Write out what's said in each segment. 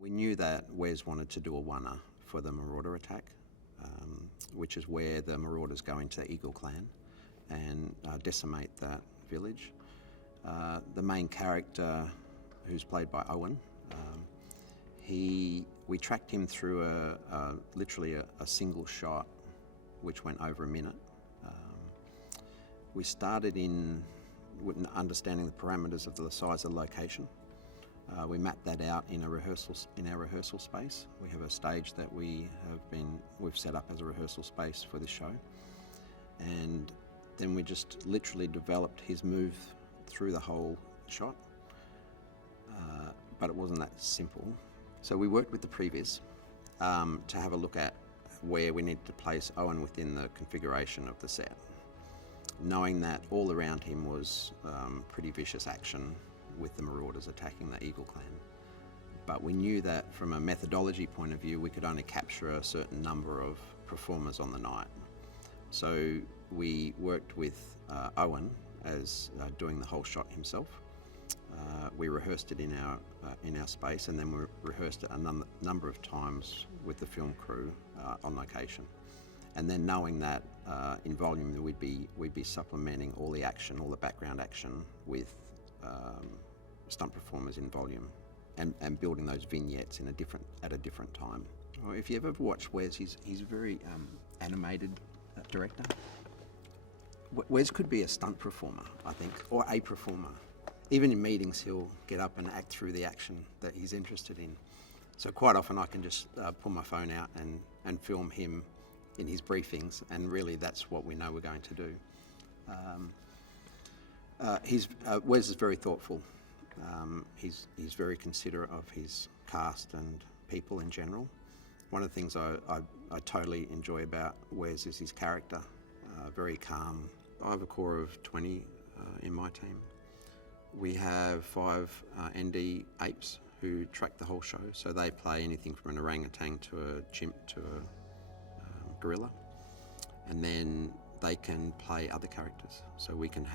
We knew that Wes wanted to do a one-er for the Marauder attack, which is where the Marauders go into the Eagle Clan and decimate that village. The main character, who's played by Owen, we tracked him through literally a single shot, which went over a minute. We started with understanding the parameters of the size of the location. We mapped that out in our rehearsal space. We have a stage that we've set up as a rehearsal space for this show, and then we just literally developed his move through the whole shot. But it wasn't that simple. So we worked with the previs to have a look at where we needed to place Owen within the configuration of the set, knowing that all around him was pretty vicious action with the Marauders attacking the Eagle Clan. But we knew that from a methodology point of view, we could only capture a certain number of performers on the night. So we worked with Owen as doing the whole shot himself. We rehearsed it in our space, and then we rehearsed it a number of times with the film crew on location. And then knowing that in volume we'd be supplementing all the action, all the background action with stunt performers in volume, and building those vignettes at a different time. If you ever watch Wes, he's a very animated director. Wes could be a stunt performer, I think, or a performer. Even in meetings, he'll get up and act through the action that he's interested in. So quite often I can just pull my phone out and film him in his briefings, and really that's what we know we're going to do. Wes is very thoughtful. He's very considerate of his cast and people in general. One of the things I totally enjoy about Wes is his character, very calm. I have a core of 20 in my team. We have 5 ND Apes who track the whole show, so they play anything from an orangutan to a chimp to a gorilla, and then they can play other characters. So we can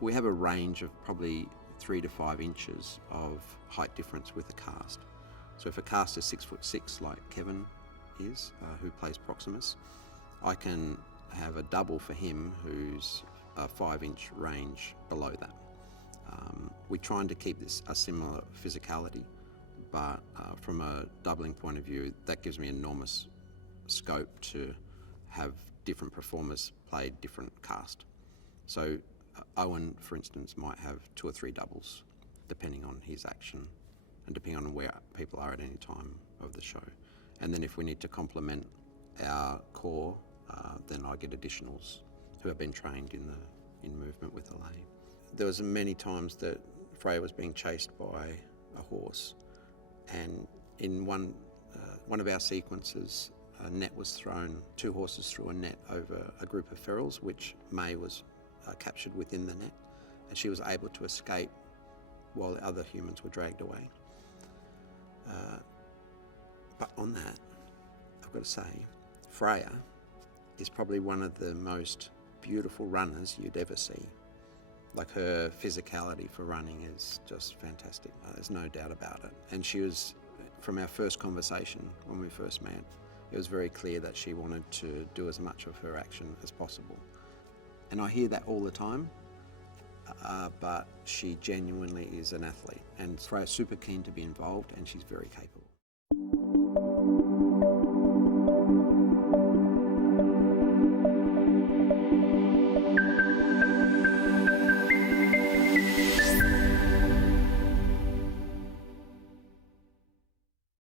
we have a range of probably 3 to 5 inches of height difference with the cast. So if a cast is 6'6", like Kevin is, who plays Proximus, I can have a double for him who's a 5-inch range below that. We're trying to keep this a similar physicality, but from a doubling point of view, that gives me enormous scope to have different performers play different cast. So Owen, for instance, might have 2 or 3 doubles, depending on his action and depending on where people are at any time of the show. And then if we need to complement our core, then I get additionals who have been trained in movement with the lay. There was many times that Freya was being chased by a horse, and in one of our sequences, a net was thrown, 2 horses threw a net over a group of ferals, which May was captured within the net, and she was able to escape while the other humans were dragged away. But on that, I've got to say, Freya is probably one of the most beautiful runners you'd ever see. Like, her physicality for running is just fantastic. There's no doubt about it. And she was, from our first conversation when we first met, it was very clear that she wanted to do as much of her action as possible. And I hear that all the time, but she genuinely is an athlete. And Freya's super keen to be involved, and she's very capable.